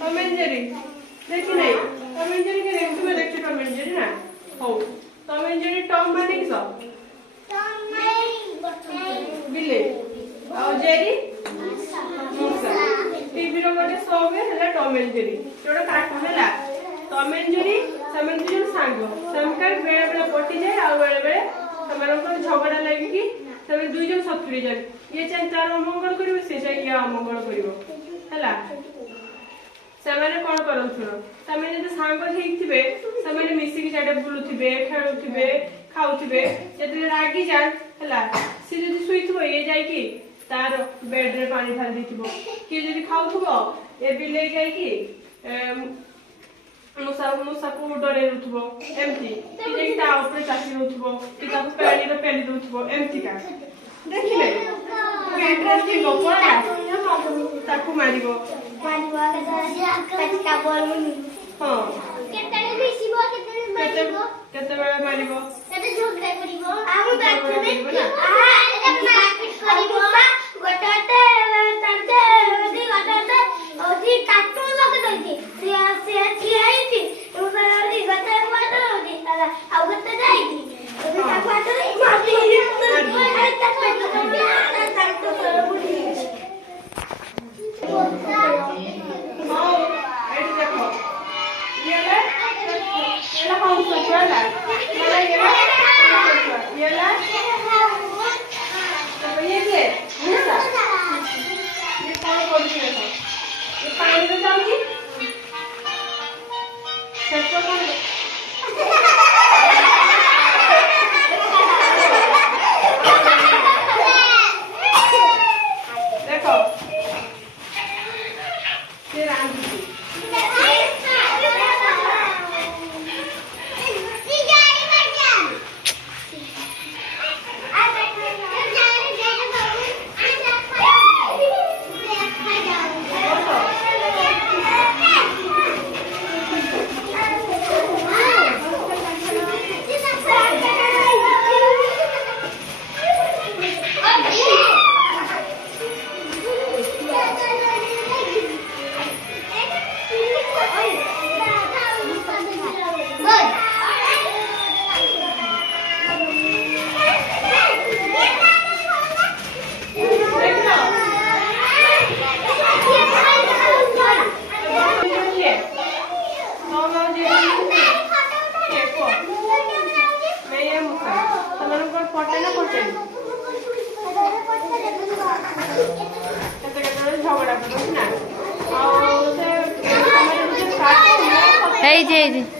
Tom and Jerry देखी नहीं Tom and Jerry के देखि तुमे देखछ टॉम एंड जेरी ना हो टॉम एंड जेरी टॉम माने कि सब बिले और जेरी मूसा टीवी रो गोटे शो में हला टॉम एंड जेरी जोड़ा कार्टून हला टॉम एंड जेरी समय दुजन सांग समकर बेले बेले पटी जाए आ बेले बेले समरंकर झगड़ा लागि कि तबे दुइजन शत्रु जान ये चाहे तार अमंगल करिवो से चाहे या अमंगल करिवो हला सेमाने कोन करथुनो तमे जदि सांग हेइथिबे सेमाने मिसी कि जाडे बुलुथिबे खेलुथिबे खाउथिबे जदि रागी जान हला से जदि सुइथिबो ये जाय कि तार बेड रे पानी ढाल दिथिबो कि जदि खाउथबो ए बिले जाय कि मुसा मुसा को डरे रुथबो एमती कि जे ता ऊपर चासी रुथबो कि ताको पेली रे पेली रुथबो एमती का देखिले इंटरेस्ट की गोपड़ा ताको मारिबो कटका बोल हां केतने बेसीबो केतने मारिबो केते बेला मारिबो केते झगड़ा करिबो आउ बात में मारपीट करिबो गोटटे तंते ओदी गोटटे ओदी काटू लग दई से छियाई ओदी गोटे मारतो ओदी आउ गोटे जाई ओदी काटू मारती Hey, Jay.